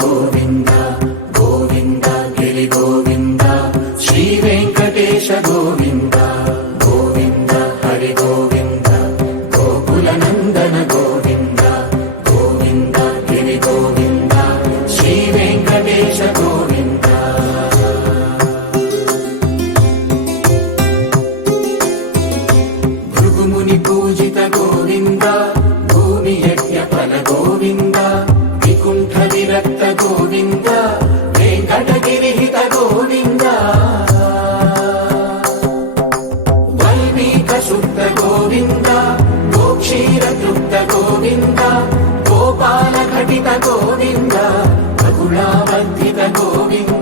గోవింద గోవింద గిరి గోవింద శ్రీ వెంకటేశ గోవింద గోవింద హరి గోవింద గోకుల నందన గోవింద గోవింద గిరి గోవింద శ్రీ వెంకటేశ గోవింద భృగుముని పూజిత గోవింద భూమి యజ్ఞ ఫల గోవింద వికుంఠ విరక్త గోవింద వెంకటగిరిహిత గోవింద వైదిక శుద్ధ గోవింద గోక్షీర తృప్త గోవింద గోపాల ఘటిత గోవింద రఘుణావర్ధిత గోవింద